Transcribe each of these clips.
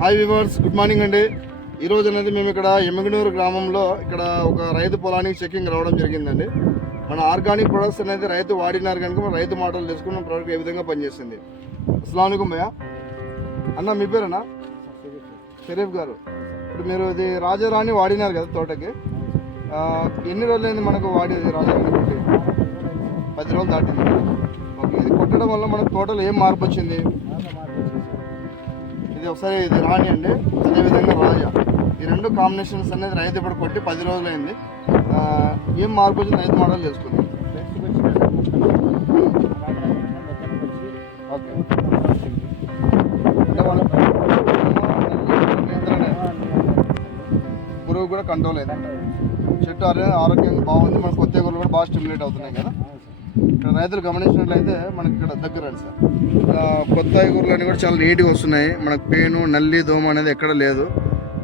Hi viewers, good morning అండి. ఈరోజు అనేది మేము ఇక్కడ ఎమ్మిగనూరు గ్రామంలో ఇక్కడ ఒక రైతు పొలానికి చెకింగ్ రావడం జరిగిందండి. మన ఆర్గానిక్ ప్రొడక్ట్స్ అనేది రైతు వాడినారు కనుక మన రైతు మాటలు తెలుసుకున్న ప్రోడక్ట్ ఏ విధంగా పనిచేస్తుంది. అస్సలాము అలైకుం భయ్యా. అన్న మీ పేరేనా? షరీఫ్ గారు. ఇప్పుడు మీరు ఇది రాజారాణి వాడినారు కదా తోటకి, ఎన్ని రోజులైంది మనకు వాడేది రాజారాణి కొట్టి? 10 రోజులు దాటింది. ఓకే, ఇది కొట్టడం వల్ల మనకు తోటలో ఏం మార్పు వచ్చింది? ఇది ఒకసారి ఇది రాణి అండి, అదేవిధంగా రాజా, ఈ రెండు కాంబినేషన్స్ అనేది రైతు ఇప్పుడు కొట్టి 10 రోజులైంది. ఏం మార్పు వచ్చింది రైతు మోడల్ చేసుకుంది. ఓకే, అంటే వాళ్ళ పురుగు కూడా కంట్రోల్ అయింది, చెట్టు ఆరోగ్యంగా బాగుంది, మన కొత్త ఎగురులు కూడా బాగా స్టిమ్యులేట్ అవుతున్నాయి కదా. ఇక్కడ రైతులు గమనించినట్లయితే మనకి ఇక్కడ దగ్గర సార్ కొత్త ఎగురులన్నీ కూడా చాలా నీట్గా వస్తున్నాయి. మనకు పేను నల్లి దోమ అనేది ఎక్కడ లేదు.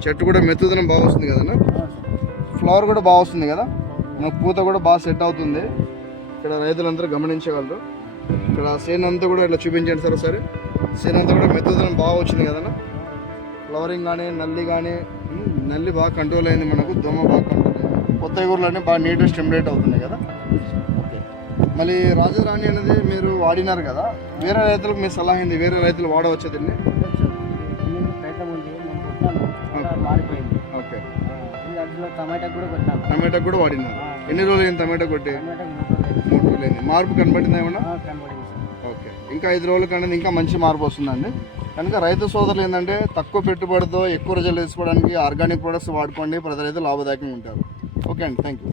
చెట్టు కూడా మెత్తుదనం బాగా వస్తుంది కదన్నా, ఫ్లవర్ కూడా బాగా వస్తుంది కదా, మనకు పూత కూడా బాగా సెట్ అవుతుంది. ఇక్కడ రైతులందరూ గమనించగలరు. ఇక్కడ సేన్ అంతా కూడా ఇట్లా చూపించండి సార్ ఒకసారి. సేన్ అంతా కూడా మెత్తుదనం బాగా వచ్చింది కదన్నా, ఫ్లవరింగ్ కానీ నల్లి కానీ, నల్లి బాగా కంట్రోల్ అయింది, మనకు దోమ బాగా కంట్రోల్ అయింది, కొత్త ఎగురులన్నీ బాగా నీట్గా స్టిమ్యులేట్ అవుతున్నాయి కదా. ఓకే, మళ్ళీ రాజారాణి అనేది మీరు వాడినారు కదా, వేరే రైతులకు మీ సలహా ఏంది? వేరే రైతులు వాడవచ్చు దీన్ని? ఓకే, టమాటా కూడా వాడినారు. ఎన్ని రోజులు అయింది టమాటా కొట్టి? 3 రోజులు అయింది. మార్పు కనబడింది ఏమన్నా? ఓకే, ఇంకా 5 రోజుల కన్నా ఇంకా మంచి మార్పు వస్తుందండి. కనుక రైతు సోదరులు ఏంటంటే తక్కువ పెట్టుబడితో ఎక్కువ రిజల్ట్ తీసుకోవడానికి ఆర్గానిక్ ప్రొడక్ట్స్ వాడుకోండి, ప్రతి రైతు లాభదాయకంగా ఉంటారు. ఓకే అండి, థ్యాంక్ యూ.